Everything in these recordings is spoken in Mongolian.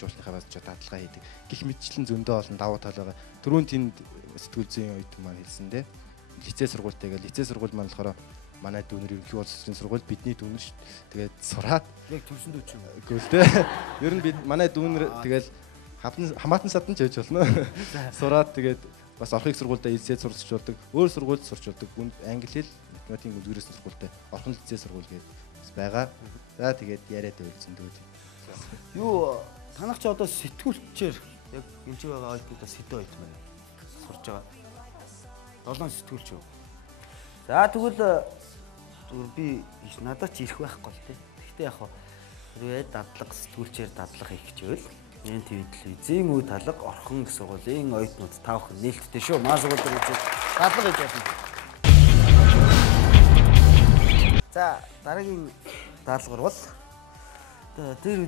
жуулчныхаа ч дадлага хийдэг. Гэх мэтчлэн зөндөө олон давуу тал байгаа. Түрүүн тэнд сэтгүүл зүйн оюут маань хэлсэн дээ. Лицей сургуультай гэл лицей сургууль маань болохоор манай дүүнэр ерөнхий боловсролын сургууль бидний дүүнэр шүү. Тэгээд сураад яг төрсөн дүү чинь. Үгүй л дээ. Ер нь бид манай дүүнэр тэгэл хамаатан садан ч хийж болно. Сураад тэгээд бас орхыг сургуультай лицейд сурчулдаг, өөр сургуульд сурчулдаг. Англи хэл, математикийн үлгэрээс сургуультай орхон лицей сургууль гэдэг бас байгаа. За тэгээд яриад өгсөн дүүд. Юу танах ч одоо сэтгүүлчээр яг энэ ч байгаа оюутнуудаа сэдв оюут маань сурж байгаа. 7 сэтгүүлч юу. За тэгвэл зүгээр би надад ч ирэх байхгүй л тий. Гэхдээ яг хэрвээ дадлага сэтгүүлчээр дадлага хийх гэвэл энэ телевизийн үе талга орхон их сургуулийн оюутнууд тавх нээлттэй шүү. Маа сургууль дээр үзээд дадлага хийж байна. За дараагийн даалгавар бол дээр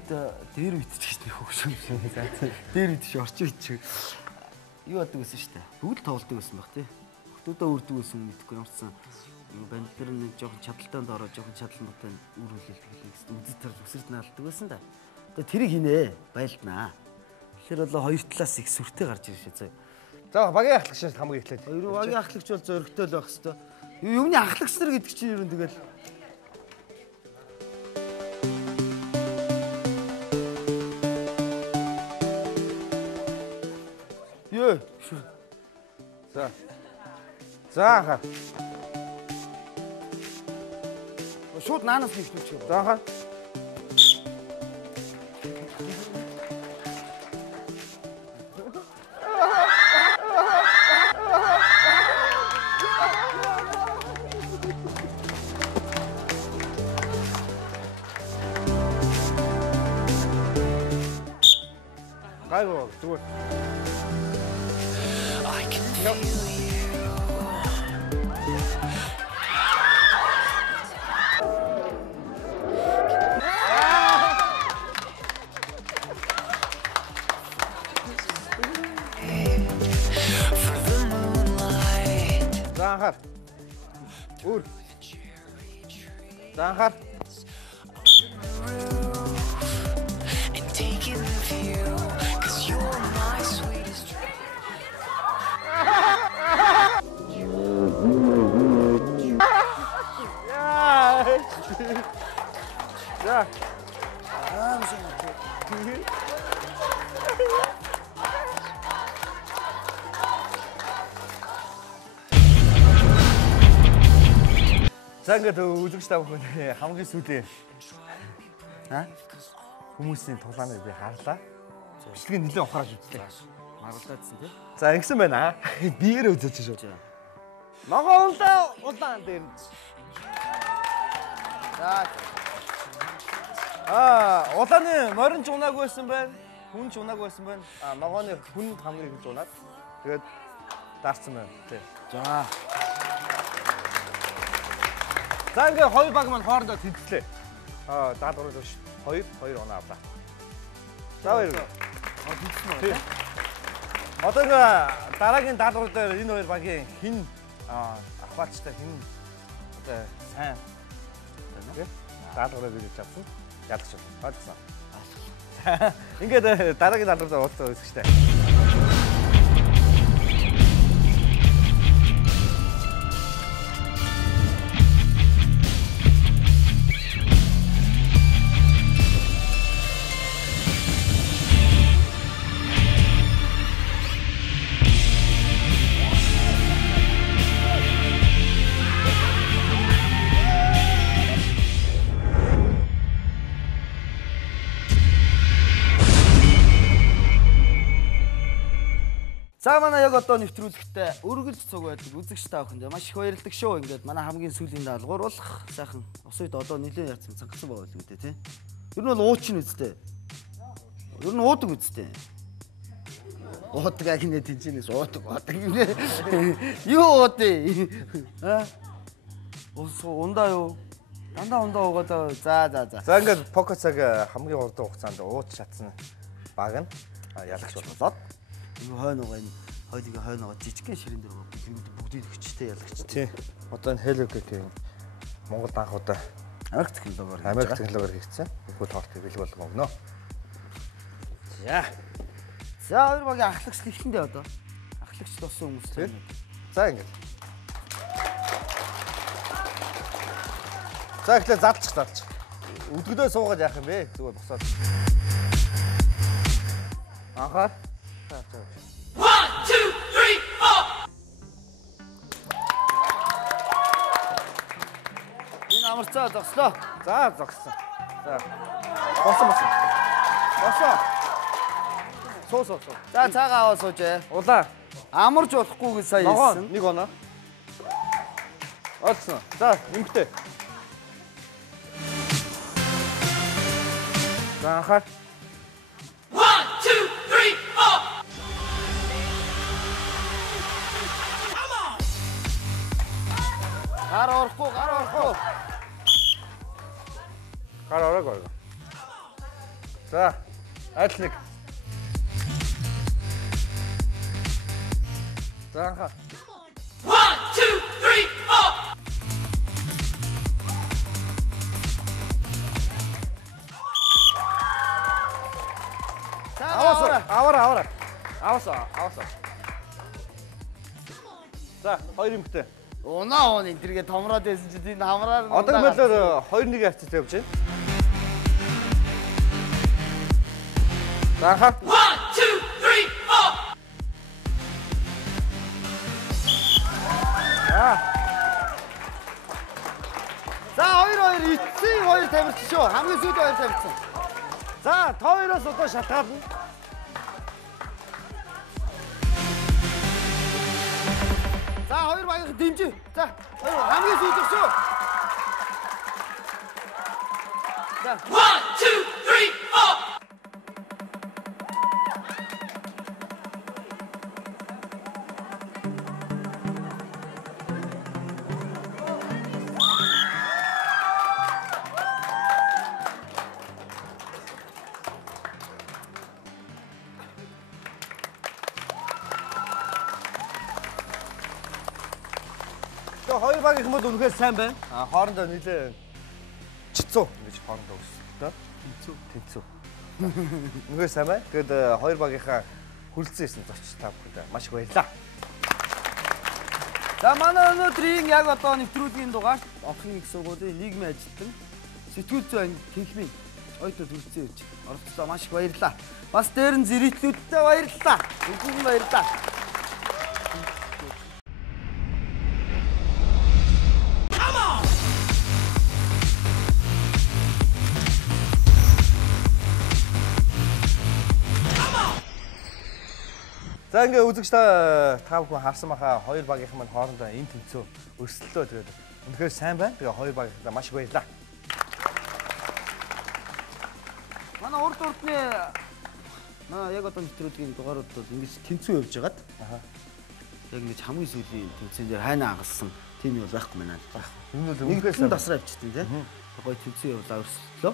үед ч гэж нэг хөгшин. За дээр үед чи орчин үед чи юу яадаг гэсэн шүү дээ. Бүгд тоглодог гэсэн баг тий. Хөтөдөө үрдэг гэсэн мэдхгүй ямарсан банд дээр нэг жоохон чадалтанд ороод жоохон чадалтуудаа үр хөлөөлт гэсэн үзэл төр өсөрт наалдаг байсан да. Одоо тэрийг хийнэ байлтнаа. Тэгэхээр болоо хоёр талаас их сүртэй гарч ирж шээ. За багийн ахлагчнаас хамгийн эхлээд. Ерөө багийн ахлагч бол зөрөгтэй л байх хэвээр. Юмны ахлагч нар гэдэг чинь ерөн тэгэл Ёо. За хаа. Шууд наанаас нэгтүүлчих. За хаа. Гайгүй зүгээр. Захар. Үр. Захар. Ja. За ингээд үзэгч та бүхэн хамгийн сүүлийн хүмүүсийн тулааныг би харлаа. Бичлэгийг нэлээд ухрааж үзлээ. Маргалдаадсан тий. За ингэсэн байна. Бигээр үзэж шүү. Ногоон улаан дээр. За улааны морин ч унааг байсан байна. Хүн ч унааг байсан байна. Ногооны хүн хамгийн их унаад. Тэгээд даарсан байна. Тий. За. За ингээд хоёр баг маань хоорондоо тэнцлээ. Даалгавар биш. 2 оноо авлаа. За хоёр. Тэнцсэн байна. Одоо ингээд дараагийн даалгавар дээр энэ хоёр багийн хин ахваачтай хин одоо сайн байна. Даалгавраа бий чадсан. Ядагч байна. Ойлгосон. Ингээд дараагийн даалгавар дээр уулзах үзэгчтэй. За манай яг одоо нэвтрүүлэгтээ өргөж цуг байдаг үзэгч та бүхэнд маш их баярлалдаг шүү. Ингээд манай хамгийн сүүлийн даалгавар бол сайхан ус үед одоо нэлээд ярьсан цангасан байгаа л үүдээ тий. Ер нь бол ууч нь үстэй. Ер нь уудаг үстэй. Уудаг агнэ тэнцэнээс уудаг. Юу уудээ? Ус ундаа юу? Дандаа ундаа уугаад за. За ингээд покоцаг хамгийн урт хугацаанд ууч чадсан баг нь ялагч болоод энэ хойноо энэ хоёулын хойноо жижигхэн ширэн дээр бүгдийг хүчтэй ялагч. Тий. Одоо энэ Hello-гийн Монгол анхудаа Америк технологиор хийгдсэн. Ихүү тоорт бэлэг болгоо өгнө. Яа. За хоёр багийн ахлагч гэлтэндээ одоо. Ахлагч болсон хүмүүс тийм. За ингэ. За ихлэ задлчих. Өдгөдөө суугаад яах юм бэ? Зүгээр босоод. Анхаар. За. 1, 2, 3, 4. Энэ амарцаа зогслоо. За зогссон. За. Босон. Суу. За цаагаа аваа суужээ. Улаа. Амарч болохгүй гэж сая хэлсэн. Нэг оноо. Олсон. За, эмгтэй. За, анхаар. 1, 2, 3, 4. Гар орохгүй. Гар ороогүй. За, аль нэг. За, анхаар. 1, 2, 3, 4. Аваа. Аваасаа. За, хоёр эмгтэй. Унаа энэ тэргээ томроод байсан чи энэ хамраар. Одоо мөлөөр 2-1 хавцтай явж байна. За, анхаар. 1, 2, 3, 4. За 2-2 эцсийн 2 тамирч шүү. Хамгийн сүүлийн 2 тамирчсан. За, тооёроос одоо шалтгаална. За 2 багийн дэмжи. За хамгийн сүүлд шүү. За 1, 2, 3, 4. Хоёр багийн хүмүүс үнэхээр сайн байна. Хоорондоо нэлээ чицүү гэж хоорондоо өссөн. Тэнцүү. Үнэхээр сайн байна. Тэгээд хоёр багийнхаа хүлцэн ирсэн зоч та бүхэнд маш их баярлалаа. За манай өнөөдрийн яг одоо нэвтрүүлгийн дугаар Онхын их сургуулийн нийгмийн ажилтан сэтгүүл зүйн Тэнхмийн ойдод хүрсэн ирж оролцлоо. Маш их баярлалаа. Бас дээр нь зэрэгтлүүдтэй баярлалаа. Бүгд баярлалаа. За ингээ үзэгч та бүхэн харсан баха хоёр багийнхан маань хоорондоо энэ тэнцүү өрсөлдөө тэгээд үнэхээр сайн байна. Тэгээ хоёр багийнхаа маш их баярлалаа. Манай урд урдны яг одоо нэвтрүүлгийн дугаарууд бол ингэж тэнцүү явж байгаад яг ингэж хамгийн сүүлийн тэнцэн дээр хайнаа ангалсан тийм юм байхгүй мэнаа. Энэ бол Үнэхээр сайн тасраа авчихдээ тийм. Гоё тэнцүү явлаа өрсөлдлөө.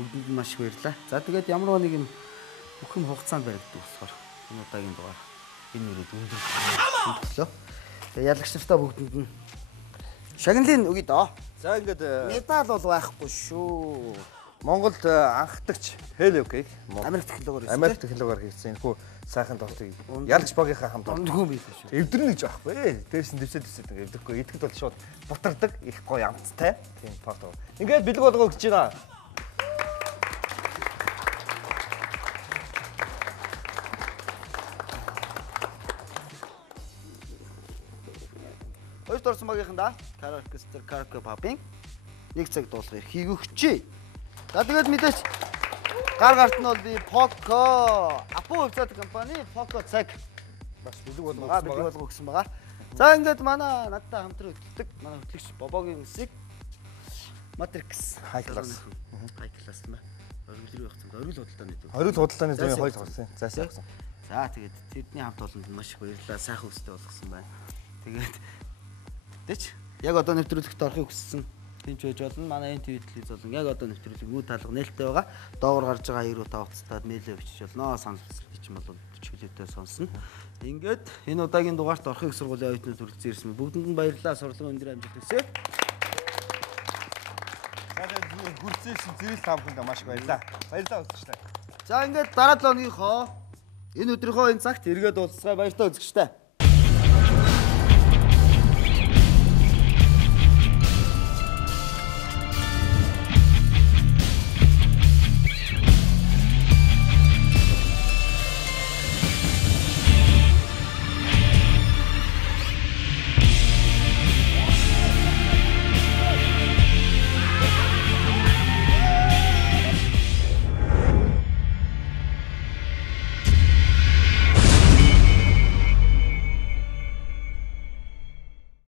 Бүгдэнд нь маш их баярлалаа. За тэгээд ямар нэг юм бүх юм хугацаанд баригддаг болохоор энэ удаагийн дугаар энэ үрээд өндөрлөө. Тэгээд ялагч нартаа бүгдэнд нь шагналын өгье доо. За ингээд медаль бол байхгүй шүү. Монголд анхдагч Хэлевкийг Америк технологиор Америк технологиор хийсэн энэхүү сайхан тортыг ялагч багийнхаа хамт ондгүй байлаа шүү. эвдэрнэ гэж байхгүй. Дээрс нь дэвсэд ингээ эвдэхгүй. Идэхэд бол шууд бутардаг их гоё амттай. Тийм торт. Ингээд бэлэг болгоо гэж байна. Хоёр дорсон багийнхандаа Каракстер Карако Папин нэг цаг дуулахыг хийгөгчээ. За тэгээд мэдээч гар гарт нь бол би Poco Apple хувьцаат компани Poco цаг Бас бэлэг болгоо гэсэн байгаа. За ингээд манай надтай хамтран хөтлөдөг манай хөтлөгч Бобогийн үсэг Matrix High class. High class юм байна. Оргил рүү явах юм. Оргил худалдааны төв. Оргил худалдааны зөв хоёул гарсан. Зайсан гарсан. За тэгээд тэдний хамт олонд маш их баярлалаа. Сайхан өстэй болгосон байна. Тэгээд тэч яг одоо нэвтрүүлэгт орохыг хүссэн. Тэнч байж болно. Манай энэ телевиз болон яг одоо нэвтрүүлэг муу талга нээлттэй байгаа. Доогор гарч байгаа 2 удаа уцтаад мэйлээ бичиж болно. Санал бичиж бол чөлөөтэй сонсно. Ингээд энэ удаагийн дугаарт орохыг сургуулийн оюутнууд хүрэлцэн ирсэн. Бүгдэнд нь баярлалаа. Сурлага өндөр амжилт хүсье. Хүрэлцэн зэрэг та бүхэнд маш их баярлалаа. Баярлалаа үзэгчдээ. За ингээд дараа 7 өдрийнхөө энэ өдрийнхөө энэ цагт эргээд уулзсаа баяртай үзэгчтэй.